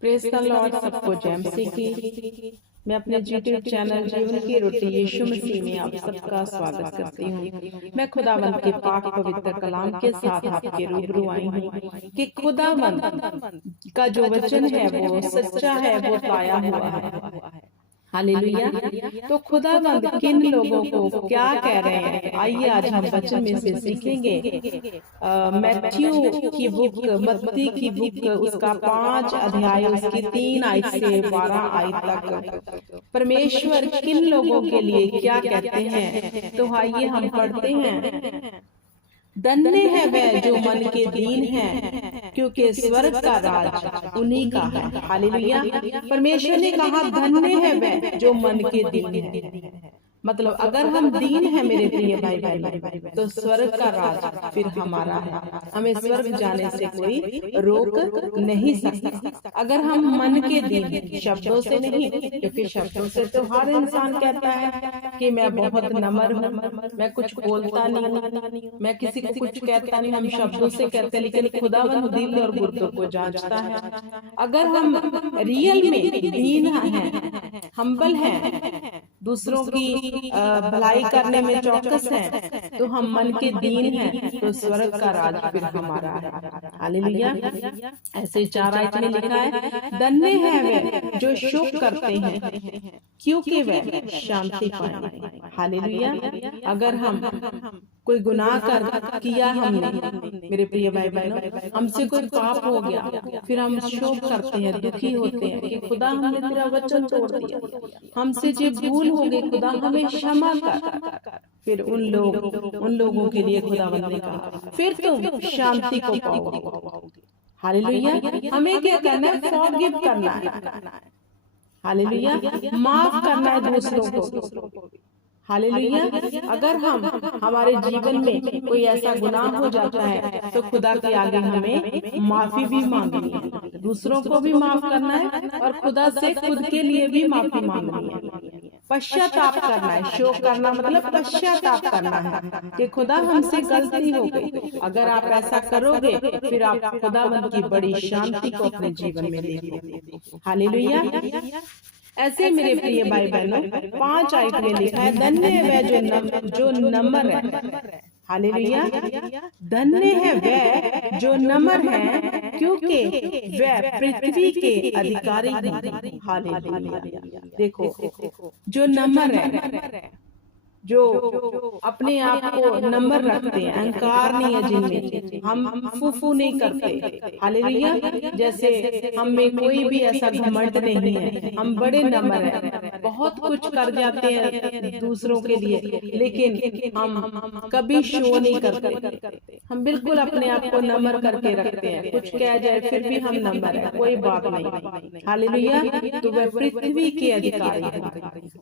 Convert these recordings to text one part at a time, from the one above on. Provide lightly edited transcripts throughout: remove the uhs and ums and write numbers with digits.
Praise the Lord, सबको जय मसीह की। मैं अपने यूट्यूब चैनल जीवन की रोटी यीशु मसीह में आप सबका स्वागत करती हूँ। मैं खुदावंद के पाक पवित्र कलाम के साथ आपके रूबरू आई हूँ कि खुदावंद का जो वचन है वो सच्चा है, वो पाया हुआ है। हालेलुया। तो खुदावंद किन लोगों को क्या कह रहे हैं, आइए आज हम वचन में से सीखेंगे। मैथ्यू की बुक, मत्ती की बुक, उसका 5 अध्याय, उसकी 3 आयत से 12 आयत तक परमेश्वर किन लोगों के लिए क्या कहते हैं। तो आइए हम पढ़ते हैं। धन्य है वह जो मन के दीन है, क्योंकि स्वर्ग का राज उन्हीं का है। हालेलुया। परमेश्वर ने कहा धन्य है वह जो मन के दीन है। मतलब अगर हम दीन हैं मेरे प्रिय भाई भाई, तो स्वर्ग का राज फिर हमारा है। हमें स्वर्ग जाने से कोई रोक नहीं सकता अगर हम मन के दीन, शब्दों से नहीं, क्योंकि शब्दों से तो हर इंसान कहता है कि मैं बहुत नम्र हूँ, मैं कुछ बोलता नहीं, मैं किसी को कुछ कहता नहीं, हम शब्दों से कहते हैं, लेकिन खुदावंद दिल और गुर्दों को जांचता है। अगर हम रियल में दीन हैं, हम्बल हैं, दूसरों की भलाई करने में चौकस हैं, तो हम मन के दीन हैं, तो स्वर्ग का राज फिर हमारा है। हालेलुया। ऐसे 4 आयत में लिखा है, धन्य है वे जो शोक करते हैं, क्योंकि वे शांति पाएंगे। हालेलुया। अगर हम कोई गुनाह किया हमने, मेरे प्रिय भाई बहनों, हमसे कोई पाप हो गया, फिर हम शोक करते हैं, दुखी होते हैं कि खुदा हमने तेरा वचन तोड़ दिया, हमसे जो भूल हो गई खुदा हमें क्षमा कर। फिर उन लोगों के लिए खुदावंद ने कहा फिर तुम शांति को पाओगे। हालेलुया। हमें क्या करना है? फॉरगिव करना है। हालेलुया। माफ करना है दूसरों को। हालेलुया। अगर हमारे जीवन में कोई ऐसा गुनाह हो जाता है, तो खुदा के आगे हमें माफी भी मांगनी है, दूसरों को भी माफ करना है और खुदा से खुद के लिए भी माफी मांगनी है। पश्चाताप करना है। शोक करना मतलब पश्चाताप करना है कि खुदा हमसे गलती हो गई। अगर आप ऐसा करोगे, फिर आप खुदावंद की बड़ी शांति को अपने जीवन में देखोगे। हालेलुया। ऐसे मेरे प्रिय भाई बहनों, 5 आयत में लिखा है, धन्य है वह जो नम्र है। हालेलुया। धन्य है वह जो नम्र है, क्योंकि वह पृथ्वी के अधिकारी हैं। हालेलुया। देखो, जो नम्र है, जो अपने आप को नम्र रखते हैं, अहंकार नहीं है जिनमें, हम फूफू नहीं करते। हालेलुया। जैसे हम में कोई भी ऐसा घमंड नहीं है, हम बड़े नम्र हैं, बहुत कुछ कर जाते हैं दूसरों के लिए, लेकिन हम कभी शो नहीं करते। हम बिल्कुल अपने आप को नम्र करके रखते हैं, कुछ कह जाए फिर भी हम नम्र हैं, कोई बात नहीं। हालेलुया। तो वह पृथ्वी के अधिकारी है,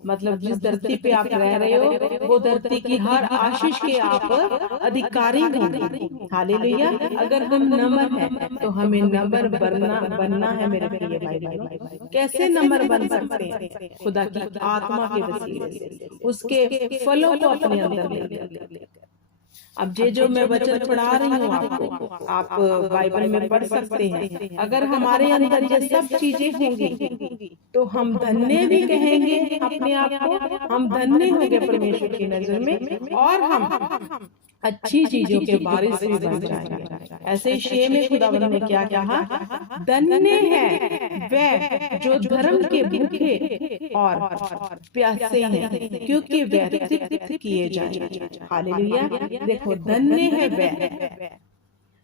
मतलब जिस धरती पे आप रह रहे हो, वो धरती की हर आशीष के आप अधिकारी होंगे। हालेलुया। अगर हम नम्र हैं, तो हमें नम्र बनना है मेरे प्रिय भाई बहनों। कैसे नम्र बन सकते हैं? खुदा की आत्मा के वसीले से, उसके फलों को अपने अंदर लेकर। अब जो मैं वचन पढ़ा रही हूँ आपको, आप बाइबल में पढ़ सकते हैं। अगर हमारे अंदर ये सब चीजें होंगी, तो हम धन्य भी कहेंगे अपने आप को, हम धन्य होंगे परमेश्वर की नजर में, और हम अच्छी चीजों के बारिश भी बन जाएंगे। ऐसे ही शे में खुदावंद ने क्या कहा? धन्य है वह जो धर्म के भूखे और प्यासे हैं, क्योंकि वे तृप्त किए जाएंगे। हालेलुया। देखो, धन्य है वह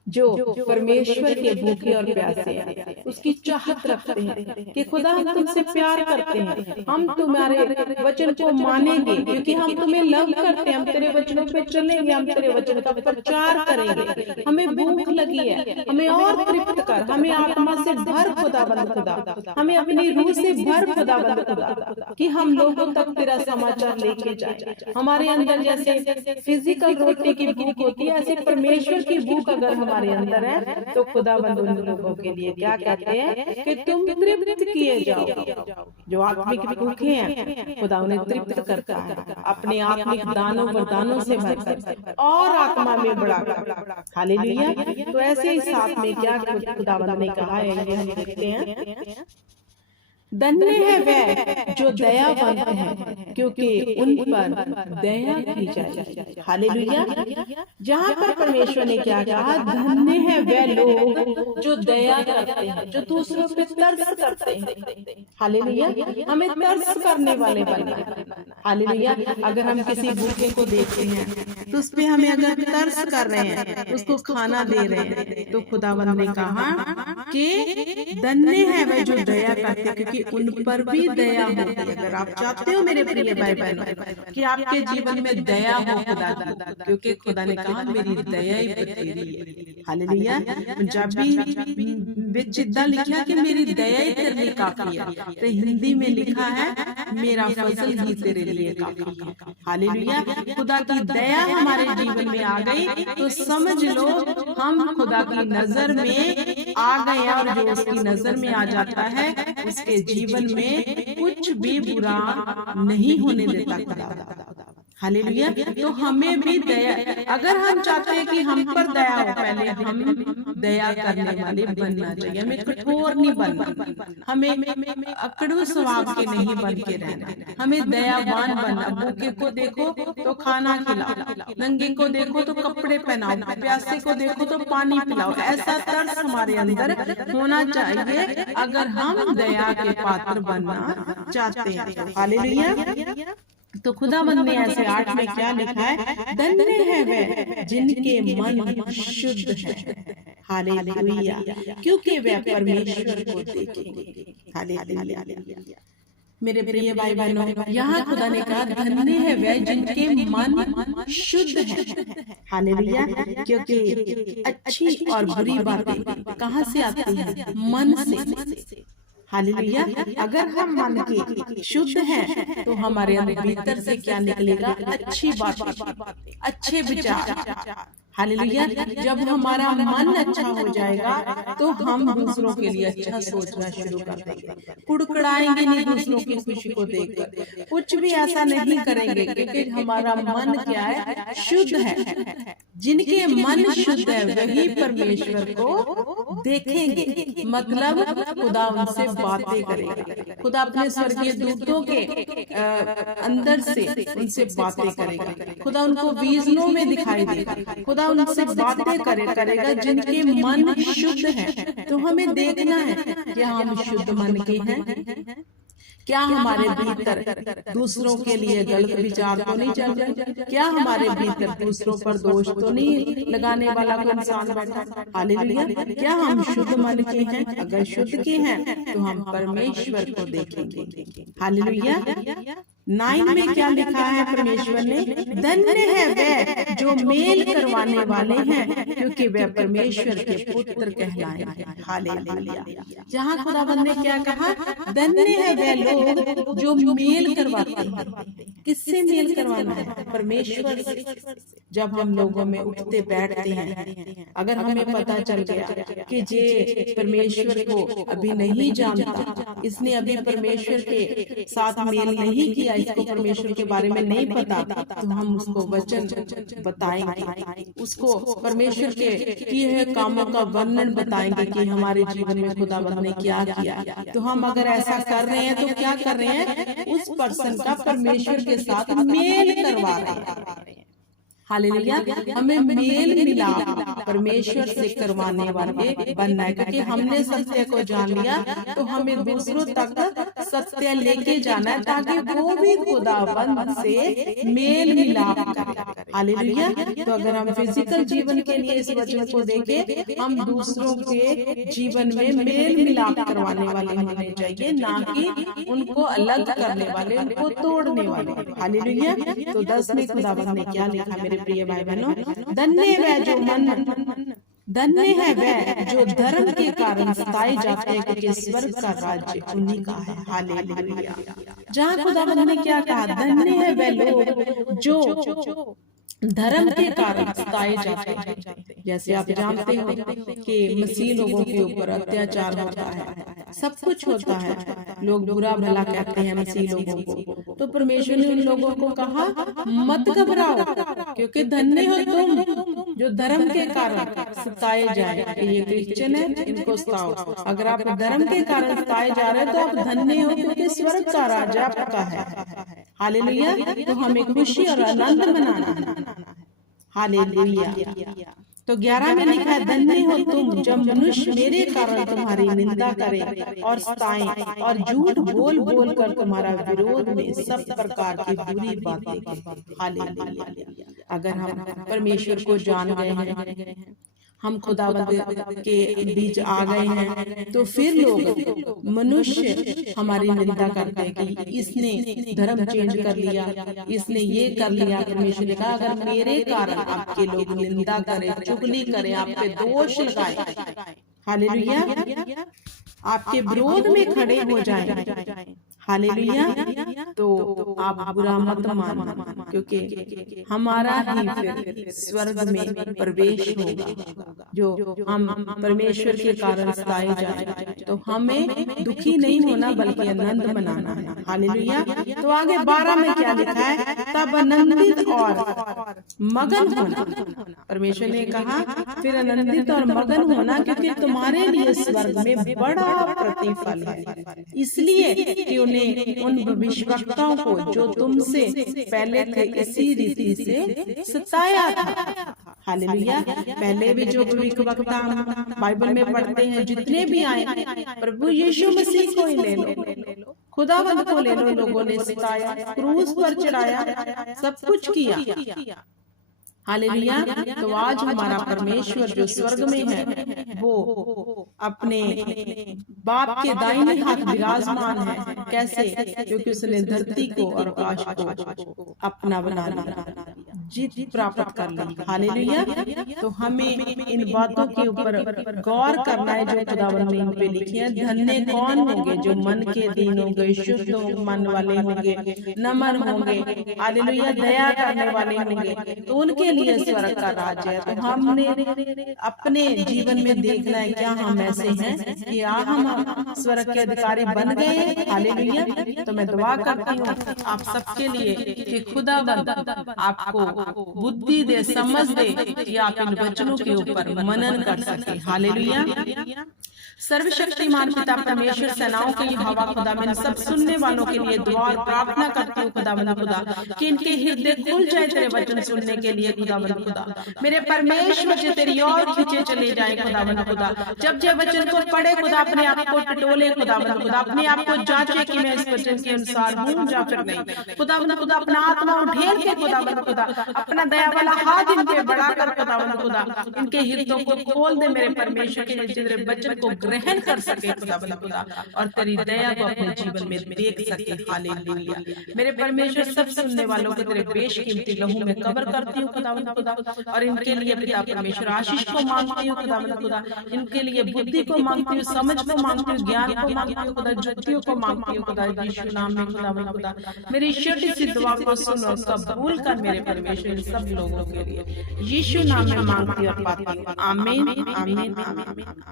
जो परमेश्वर के भूखे और प्यासे हैं, उसकी चाहत रखते हैं कि खुदा हम तुमसे प्यार करते हैं, हम तुम्हारे वचन को मानेंगे, क्योंकि हम तुम्हें लव करते हैं, हम तेरे वचनों पे चलेंगे, हम तेरे वचन का प्रचार करेंगे, हमें भूख लगी है, हमें और तृप्त कर, हमें आत्मा से भर खुदावंद खुदा, हमें अपनी रूह से भर खुदावंद खुदा, कि हम लोगों तक तेरा समाचार लेके जाए। हमारे अंदर जैसे फिजिकल रोटी की भूख होती है, ऐसे परमेश्वर की भूख अगर हमारे अंदर है, तो खुदाबंद उन लोगों के लिए क्या कहते हैं कि तुम तृप्त किए जाओ। जो आत्मिक भूखे हैं खुदा उन्हें तृप्त करता है अपने आत्मिक दानों वरदानों से भरकर और आत्मा में बढ़ाकर। हालेलुया। तो ऐसे ही साथ में क्या खुदाबंद ने कहा है, ये हम देखते हैं, धन्य है वह जो दयावंत है क्योंकि उन पर दया की जाए। हालेलुया। जहाँ पर परमेश्वर ने क्या कहा, धन्य है वह लोग जो दया करते हैं, जो दूसरों पे तरस करते हैं। हालेलुया। हमें तरस करने वाले बनना है। हालेलुया। अगर हम किसी भूखे को देखते हैं तो उस पे हमें अगर तरस कर रहे हैं, उसको खाना दे रहे हैं, तो खुदावंद ने कहा कि धन्य है वह जो दया करते हैं क्योंकि उन पर भी दया होती है। अगर आप चाहते हो मेरे प्रिय भाई बहनों कि आपके जीवन में दया हो खुदा की, क्योंकि खुदा ने कहा मेरी दया ही बतेरी है। हालेलुया। पंजाबी विच इदा लिखा कि मेरी दया ही तेरे लिए काफी है, तो हिंदी में लिखा है मेरा फजल ही तेरे लिए काफी है। हालेलुया। खुदा की दया हमारे जीवन में आ गई तो समझ लो हम खुदा की नजर में आ गए, और जो उसकी नजर में आ जाता है उसके जीवन में कुछ भी बुरा नहीं होने देता खुदा। हालेलुया। तो हमें भी दया, अगर हम चाहते हैं कि हम पर दया हो, पहले हम दया करने वाले बनना चाहिए। हमें कठोर नहीं बनना, हमें अकड़ू स्वभाव के नहीं बन के रहना, हमें दयावान बनना। भूखे को देखो तो खाना खिलाओ, नंगे को देखो तो कपड़े पहनाओ, प्यासे को देखो तो पानी पिलाओ। ऐसा तरस हमारे अंदर होना चाहिए अगर हम दया के पात्र बनना चाहते हैं। हालेलुया। तो खुदाबंद ने ऐसे 8 में क्या लिखा है, धन्य है वे जिनके मन शुद्ध है। हालेलुया। क्योंकि वे परमेश्वर को देखेंगे। हालेलुया। मेरे प्रिय भाई बहनों, यहाँ खुदा ने कहा धन्य है वे जिनके मन शुद्ध है। हालेलुया। क्योंकि अच्छी और बुरी बातें कहाँ से आती है, मन से। हालेलुया। अगर हम मन के शुद्ध हैं तो हमारे भीतर से क्या निकलेगा, अच्छी बातें, अच्छे विचार। हालेलुया। जब हमारा मन अच्छा हो जाएगा तो हम दूसरों के लिए अच्छा सोचना शुरू कर देंगे, कुड़कुड़ाएंगे नहीं दूसरों की खुशी को देखकर, कुछ भी ऐसा नहीं करेंगे, क्योंकि हमारा मन क्या है, शुद्ध है। जिनके मन शुद्ध है वही परमेश्वर को देखेंगे, मतलब खुदा उनसे बातें करेगा। खुदा अपने स्वर्गीय दूतों के अंदर से उनसे बातें करेगा। खुदा उनको विजनों में दिखाई देगा। खुदा उनसे बातें करेगा जिनके मन शुद्ध है। तो हमें देखना है कि हम शुद्ध मन के हैं, क्या हमारे भीतर दूसरों के लिए गलत विचार तो नहीं चल रहे, क्या हमारे भीतर दूसरों पर दोष तो नहीं लगाने वाला कोई इंसान बैठा। हालेलुया। क्या हम शुद्ध मन के हैं? अगर शुद्ध के हैं तो हम परमेश्वर को देखेंगे। हालेलुया। 9 में क्या लिखा है परमेश्वर ने, धन्य है वे जो मेल करवाने वाले हैं क्योंकि वे परमेश्वर के पुत्र कहलाएंगे। हालेलुया। जहाँ खुदाबंद ने क्या कहा, धन्य है वे लोग जो मेल करवाते हैं। किससे मेल करवाना है? परमेश्वर से। जब हम लोगों में उठते बैठते हैं, अगर हमें पता चल गया कि जे परमेश्वर को अभी नहीं जानता, इसने अभी परमेश्वर के साथ मेल नहीं किया, इसको परमेश्वर के बारे में नहीं पता, तो हम उसको वचन बताएंगे, उसको परमेश्वर के किए हुए कामों का वर्णन बताएंगे कि हमारे जीवन में खुदावंद ने क्या किया। तो हम अगर ऐसा कर रहे हैं तो क्या कर रहे हैं, उस पर्सन का परमेश्वर के साथ मेल करवा रहे हैं। हालेलुया। हमें मेल मिला परमेश्वर से करवाने वाले बनना है, क्योंकि हमने सत्य को जान लिया तो हमें दूसरों तक सत्य लेके जाना है ताकि वो भी खुदावंद से मेल मिलाप करें। हालेलुया। तो अगर हम फिजिकल जीवन के लिए इस वचन को देखें, हम दूसरों के जीवन में मेल मिलाप करवाने वाले होने चाहिए, ना कि उनको अलग करने वाले, उनको तोड़ने वाले। हालेलुया। तो 10 में खुदावंद ने क्या लिखा मेरे प्रिय भाई बहनों, धन्य है जो धन्य है वह जो धर्म के कारण सताए जाते हैं क्योंकि स्वर्ग का राज्य उन्हीं का है। हालेलुया। जहाँ खुदावंद ने क्या कहा, धन्य है वह लोग जो धर्म के कारण सताए जाते हैं। जैसे आप जानते हो कि मसीह लोगों के ऊपर अत्याचार होता है, सब कुछ होता है, लोग बुरा भला कहते हैं मसीह लोगों को। तो परमेश्वर ने उन लोगों को कहा मत घबराओ, क्योंकि धन्य हो तुम जो धर्म के कारण सताए जाए। ये क्रिश्चियन है, इनको सताओ। अगर आप धर्म के कारण सताए जा रहे हो तो आप धन्य हो, क्योंकि स्वर्ग का राजा आपका है। हालेलुया। तो हमें खुशी और आनंद मनाना है। हालेलुया। तो 11 में लिखा है, धन्य हो तुम जब मनुष्य मेरे कारण तुम्हारी निंदा करे और सताएं और झूठ बोल बोल कर तुम्हारा विरोध में सब प्रकार की बुरी बातें कहें। हालेलुया। अगर हम परमेश्वर को जान गए हैं, हम खुदावंद के बीच आ गए हैं, तो फिर लोग मनुष्य हमारी निंदा करते हैं कि इसने धर्म चेंज कर लिया, इसने ये कर लिया। परमेश्वर ने कहा अगर मेरे कारण आपके लोग निंदा करें, चुगली करें, आप पे दोष लगाए, हालेलुया, आपके विरोध में खड़े हो जाए, हालेलुया, तो आप बुरा मत मानना, क्योंकि हमारा ही फिर स्वर्ग में प्रवेश होगा। जो हम परमेश्वर के कारण सताए जाए तो हमें दुखी नहीं होना बल्कि आनंद मनाना है। हालेलुया। तो आगे 12 में क्या लिखा है, तब आनंदित और मगन होना। परमेश्वर ने कहा फिर आनंदित और मगन होना, क्योंकि तुम्हारे लिए स्वर्ग में बड़ा प्रतिफल है। इसलिए कि उन भविष्यवक्ताओं को जो तुमसे पहले थे इसी रीति से सताया था। हालेलुया। पहले भी जो भविष्यवक्ता बाइबल में पढ़ते हैं, जितने भी आए, प्रभु यीशु मसीह को ही ले लो, खुदावंद को ले लो, लोगों ने सताया, क्रूस पर चढ़ाया, सब कुछ किया। हालेलुया। तो आज हमारा परमेश्वर जो स्वर्ग में है, वो अपने बाप के दाहिने हाथ विराजमान है। कैसे? क्योंकि उसने धरती को और आकाश को अपना बना लिया, जीत प्राप्त कर ली। हालेलुया। तो हमें इन बातों के ऊपर गौर करना है जो खुदावंद ने इन पे लिखी है। धन्य कौन होंगे? जो मन के दीन होंगे, शुद्ध मन वाले होंगे, नमन होंगे, हालेलुया, दया करने वाले होंगे, तो उनके लिए स्वर्ग का राज्य है। तो हमने अपने जीवन में देखना है क्या हम ऐसे हैं कि हम स्वर्ग के अधिकारी बन गए। हालेलुया। तो मैं दुआ करती हूँ आप सबके लिए कि खुदावंद आपको बुद्धि दे, समझ दे कि आप इन वचनों के ऊपर मनन कर सके। हालेलुया। सर्वशक्तिमान पिता परमेश्वर सेनाओं के यहोवा खुदा, मैं सब सुनने वालों के लिए दुआ और प्रार्थना करती हूँ खुदावंद खुदा कि इनके हृदय खुल जाए तेरे वचन सुनने के लिए। खुदावंद खुदा मेरे परमेश्वर जो तेरी ओर खींचे चले जाए। खुदावंद खुदा जब जे वचन को पढ़े, खुदा अपने आप को टटोले, खुदावंद खुदा अपने आप को जांचे कि मैं इस वचन के अनुसार हूँ या फिर नहीं। खुदावंद खुदा अपना आत्मा उठेल के, खुदावंद खुदा अपना दया वाला हाथ इनके बढ़ाकर, खुदावंद खुदा इनके हृदयों को खोल दे मेरे परमेश्वर के, तेरे वचन को ग्रहण कर सके खुदावंद खुदा, और तेरी दया को अपने जीवन में देख सके। हालेलुया। मेरे परमेश्वर सब सुनने वालों को तेरे बेशकीमती लहू में कवर करती हूँ खुदावंद खुदा, और इनके लिए पिता परमेश्वर आशीष को मांगती हूँ खुदावंद खुदा, इनके लिए बुद्धि को मांगती हूँ, समझ को मांगती हूँ, ज्ञान को मांगती हूँ खुदा, जुतियों को मांगती हूँ खुदा, यीशु नाम में खुदावंद खुदा मेरी छोटी सी दुआ को सुन और कबूल कर मेरे परमेश्वर सब लोगों के लिए। यीशु नाम में मांगती और पाती हूँ। आमीन, आमीन, आमीन।